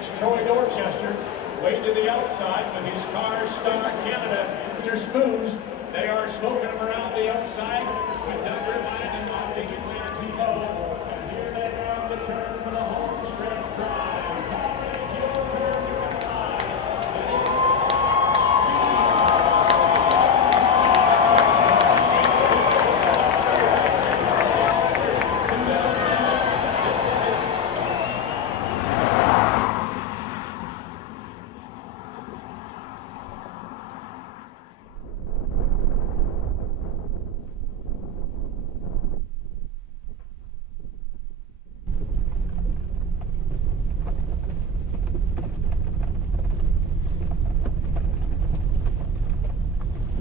It's Troy Dorchester, way to the outside with his car Star Canada. Mr. Spoons, they are smoking them around the outside with number 9 and not taking it too low. And here they are on the turn for the home stretch drive. Colin, it's your turn to come alive.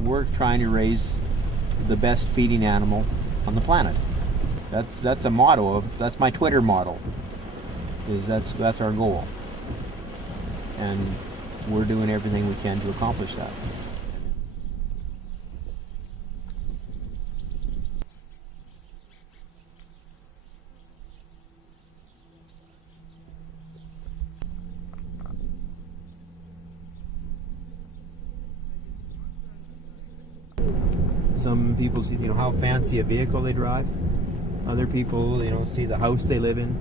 We're trying to raise the best feeding animal on the planet. That's a motto of, that's my Twitter motto, is that's our goal. And we're doing everything we can to accomplish that. Some people see, how fancy a vehicle they drive. Other people, see the house they live in.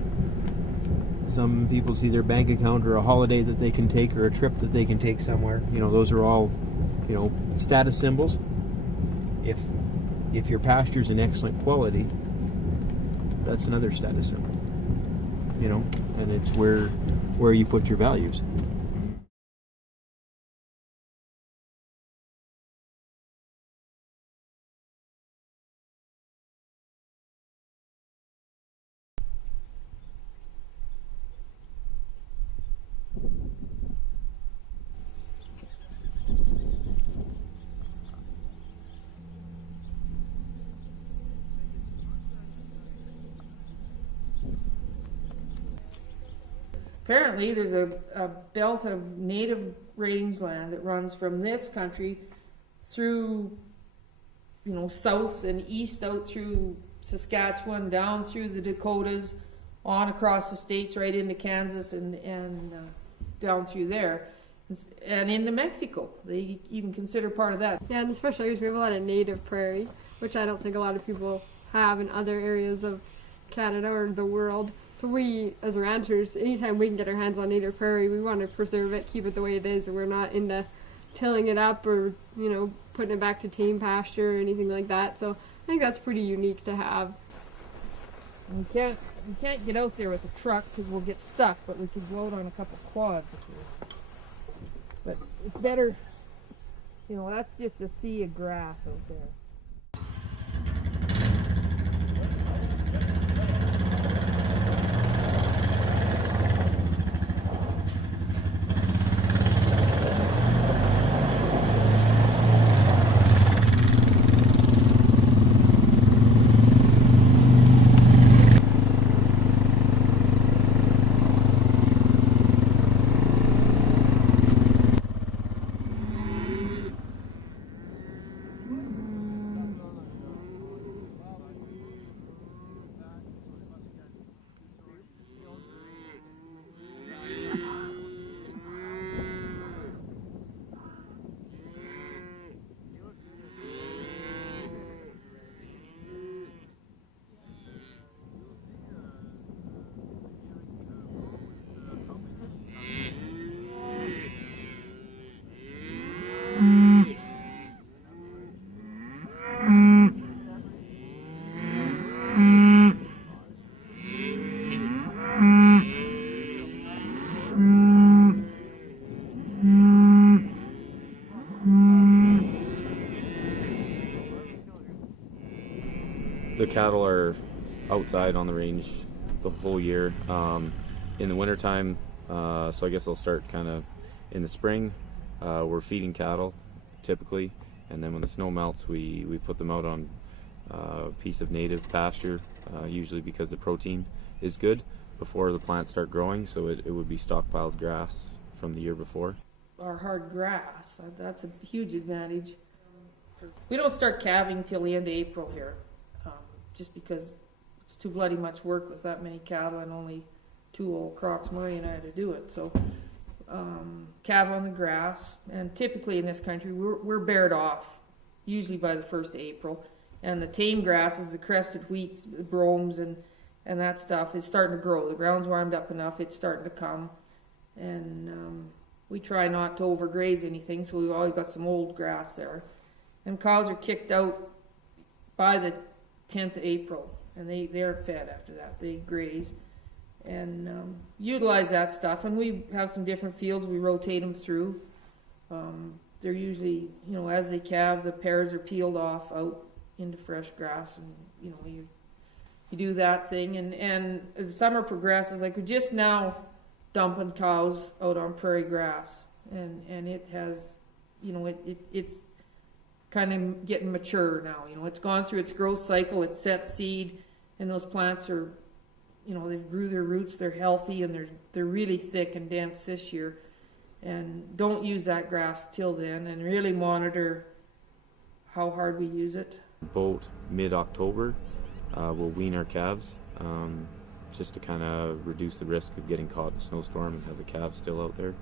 Some people see their bank account or a holiday that they can take or a trip that they can take somewhere. Those are all, status symbols. If your pasture's in excellent quality, that's another status symbol. And it's where you put your values. Apparently there's a belt of native rangeland that runs from this country through, south and east out through Saskatchewan, down through the Dakotas, on across the states right into Kansas and down through there, and into Mexico. They even consider part of that. Yeah, and the special areas, we have a lot of native prairie, which I don't think a lot of people have in other areas of Canada or the world. So we, as ranchers, anytime we can get our hands on native prairie, we want to preserve it, keep it the way it is, and we're not into tilling it up or, putting it back to tame pasture or anything like that. So I think that's pretty unique to have. We can't get out there with a truck because we'll get stuck, but we could go out on a couple quads. But it's better, that's just a sea of grass out there. The cattle are outside on the range the whole year. In the wintertime, so I guess they'll start kind of in the spring. We're feeding cattle typically, and then when the snow melts, we put them out on a piece of native pasture, usually because the protein is good before the plants start growing, so it would be stockpiled grass from the year before. Our hard grass, that's a huge advantage. We don't start calving till the end of April here, just because it's too bloody much work with that many cattle and only two old Crocs Murray and I had to do it. So calve on the grass, and typically in this country we're bared off usually by the 1st of April, and the tame grasses, the crested wheats, the bromes, and that stuff is starting to grow. The ground's warmed up enough, it's starting to come, and we try not to overgraze anything, so we've always got some old grass there. And cows are kicked out by the 10th of April, and they aren't fed after that. They graze and utilize that stuff. And we have some different fields we rotate them through. They're usually, as they calve, the pairs are peeled off out into fresh grass, and you do that thing. And as the summer progresses, like we're just now dumping cows out on prairie grass, and it has, it's kind of getting mature now. It's gone through its growth cycle, it's set seed, and those plants are, they've grew their roots, they're healthy, and they're really thick and dense this year. And don't use that grass till then, and really monitor how hard we use it. About mid-October, we'll wean our calves, just to kind of reduce the risk of getting caught in a snowstorm and have the calves still out there.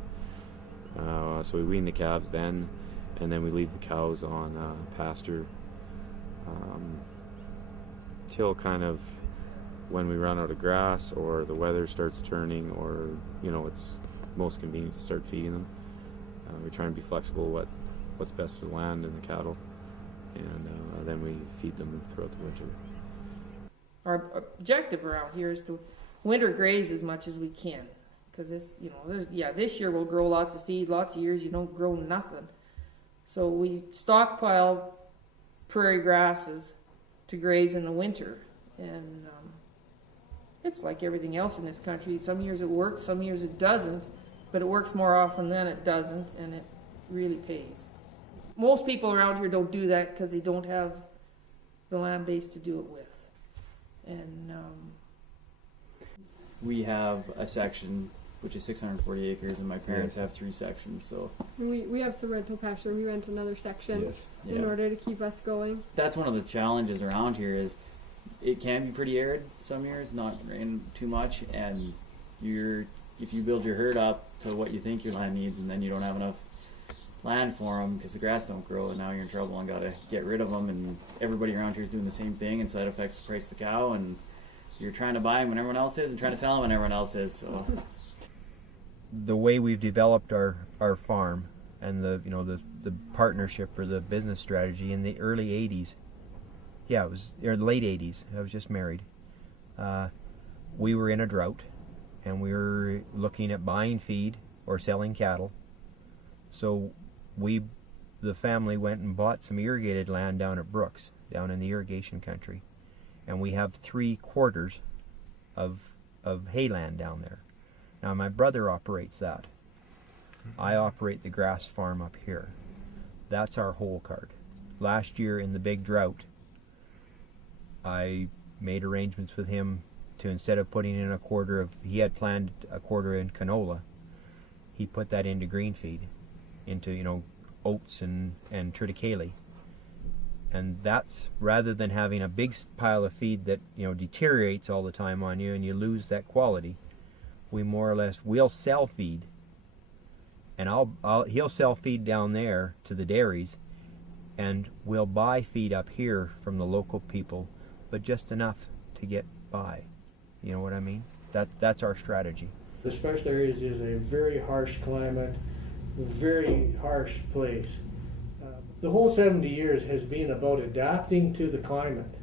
So we wean the calves then, and then we leave the cows on pasture till kind of when we run out of grass or the weather starts turning, or it's most convenient to start feeding them. We try and be flexible what's best for the land and the cattle, and then we feed them throughout the winter. Our objective around here is to winter graze as much as we can, because this year we'll grow lots of feed. Lots of years you don't grow nothing, so we stockpile prairie grasses to graze in the winter. And it's like everything else in this country. Some years it works, some years it doesn't, but it works more often than it doesn't, and it really pays. Most people around here don't do that because they don't have the land base to do it with. And we have a section which is 640 acres, and my parents have 3 sections. So we have some rental pasture. We rent another section in order to keep us going. That's one of the challenges around here. Is it can be pretty arid some years, not rain too much, and if you build your herd up to what you think your land needs, and then you don't have enough land for them because the grass don't grow, and now you're in trouble and got to get rid of them. And everybody around here is doing the same thing, and so that affects the price of the cow. And you're trying to buy them when everyone else is, and trying to sell them when everyone else is. So the way we've developed our farm and the partnership or the business strategy in the early 80s, it was or the late 80s. I was just married. We were in a drought, and we were looking at buying feed or selling cattle. So the family went and bought some irrigated land down at Brooks, down in the irrigation country, and we have 3/4 of hayland down there. Now my brother operates that. I operate the grass farm up here. That's our whole card. Last year in the big drought, I made arrangements with him to, instead of putting in he had planned a quarter in canola, he put that into green feed, into oats and triticale. And that's, rather than having a big pile of feed that deteriorates all the time on you and you lose that quality, we more or less we'll sell feed, and he'll sell feed down there to the dairies, and we'll buy feed up here from the local people, but just enough to get by. You know what I mean? That's our strategy. The special areas is a very harsh climate, very harsh place. The whole 70 years has been about adapting to the climate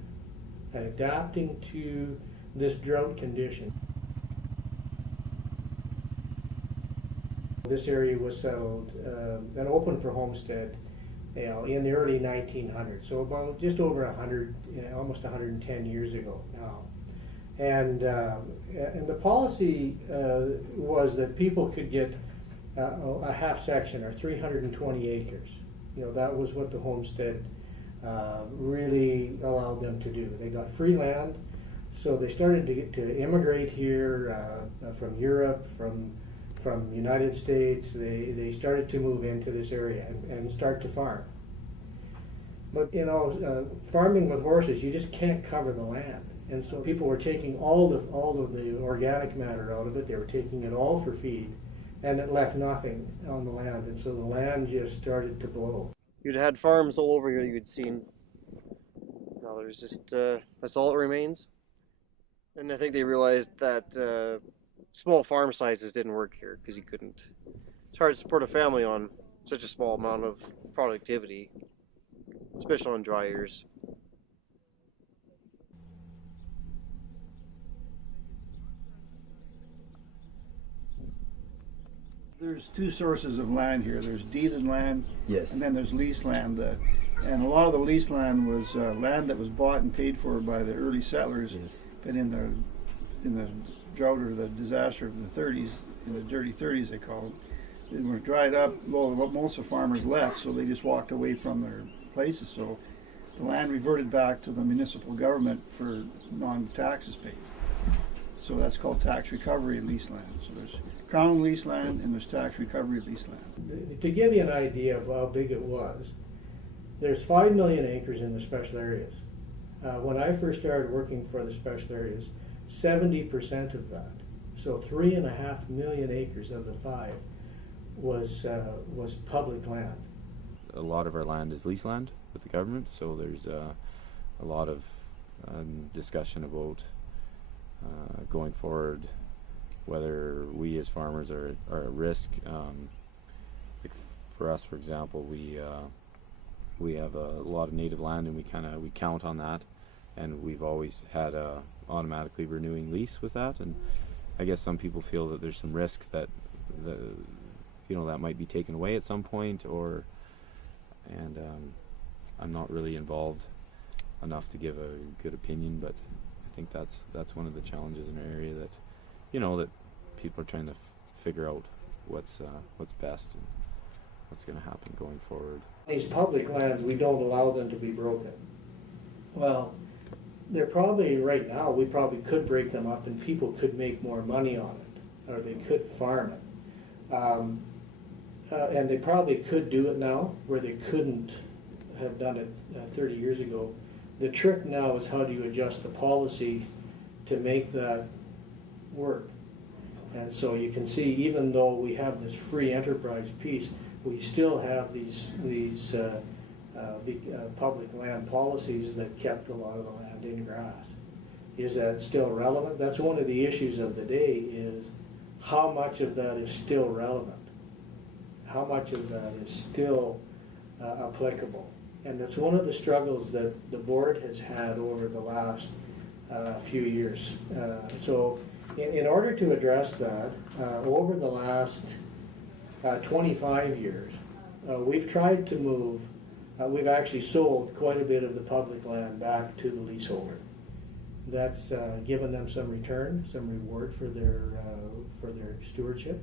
and adapting to this drought condition. This area was settled and open for homestead, in the early 1900s, so about just over 100, almost 110 years ago now. And the policy was that people could get a half section, or 320 acres. That was what the homestead really allowed them to do. They got free land, so they started to immigrate here from Europe, from United States. They started to move into this area and start to farm. But farming with horses, you just can't cover the land. And so people were taking all of the organic matter out of it. They were taking it all for feed, and it left nothing on the land. And so the land just started to blow. You'd had farms all over here you'd seen. Now there's just that's all that remains. And I think they realized that small farm sizes didn't work here because you couldn't. It's hard to support a family on such a small amount of productivity, especially on dry years. There's two sources of land here. There's deeded land, Yes. and then there's lease land. And a lot of the lease land was land that was bought and paid for by the early settlers. Yes. But in the drought or the disaster of the 30s, in the dirty 30s they call it, they were dried up. Well, most of the farmers left, so they just walked away from their places. So the land reverted back to the municipal government for non-taxes paid. So that's called tax recovery lease land. So there's crown lease land and there's tax recovery lease land. To give you an idea of how big it was, there's 5 million acres in the special areas. When I first started working for the special areas, 70% of that, so 3.5 million acres of the 5, was public land. A lot of our land is lease land with the government, so there's a lot of discussion about going forward whether we as farmers are at risk. Like for us, for example, we have a lot of native land, and we count on that, and we've always had a automatically renewing lease with that. And I guess some people feel that there's some risk that that might be taken away at some point, and I'm not really involved enough to give a good opinion, but I think that's one of the challenges in our area, that that people are trying to figure out what's best and what's going to happen going forward. These public lands, we don't allow them to be broken. Well, they're probably, right now, we probably could break them up and people could make more money on it, or they could farm it. And they probably could do it now, where they couldn't have done it 30 years ago. The trick now is how do you adjust the policy to make that work. And so you can see, even though we have this free enterprise piece, we still have these public land policies that kept a lot of the land in grass. Is that still relevant? That's one of the issues of the day, is how much of that is still relevant? How much of that is still applicable? And that's one of the struggles that the board has had over the last few years. So in order to address that, over the last 25 years, we've tried to move, we've actually sold quite a bit of the public land back to the leaseholder. That's given them some return, some reward for their stewardship,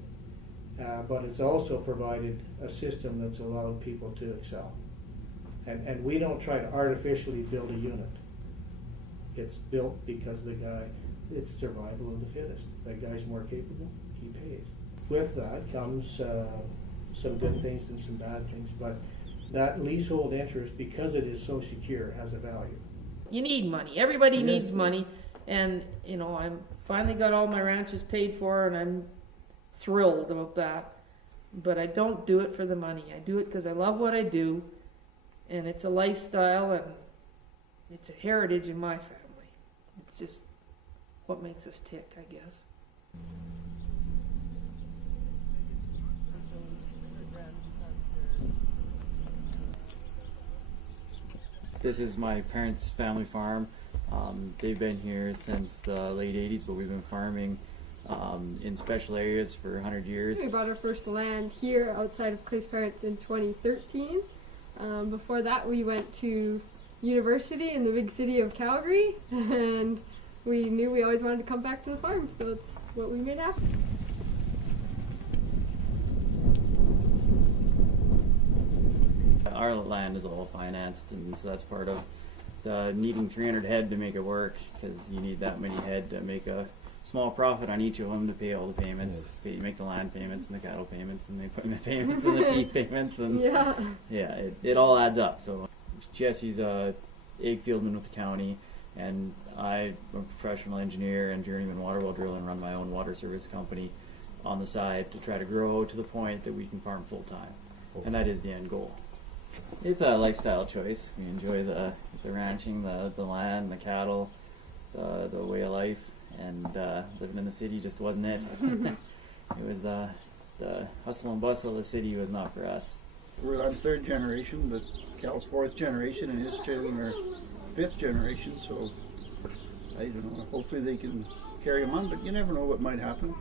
but it's also provided a system that's allowed people to excel. And we don't try to artificially build a unit. It's built because it's survival of the fittest. That guy's more capable, he pays. With that comes some good things and some bad things, but that leasehold interest, because it is so secure, has a value. You need money. Everybody needs money. And, I'm finally got all my ranches paid for, and I'm thrilled about that. But I don't do it for the money. I do it because I love what I do, and it's a lifestyle, and it's a heritage in my family. It's just what makes us tick, I guess. This is my parents' family farm. They've been here since the late 80s, but we've been farming in special areas for 100 years. We bought our first land here outside of Clay's parents in 2013. Before that, we went to university in the big city of Calgary, and we knew we always wanted to come back to the farm, so it's what we made happen. Our land is all financed, and so that's part of the needing 300 head to make it work, because you need that many head to make a small profit on each of them to pay all the payments. Yes. You make the land payments and the cattle payments and the equipment payments and the feed payments, and it all adds up. So Jesse's a egg fieldman with the county. And I'm a professional engineer and journeyman water well driller and run my own water service company on the side to try to grow to the point that we can farm full time. And that is the end goal. It's a lifestyle choice. We enjoy the ranching, the land, the cattle, the way of life, and living in the city just wasn't it. It was the hustle and bustle of the city was not for us. I'm third generation, but Cal's fourth generation, and his children are fifth generation, so I don't know. Hopefully they can carry them on, but you never know what might happen.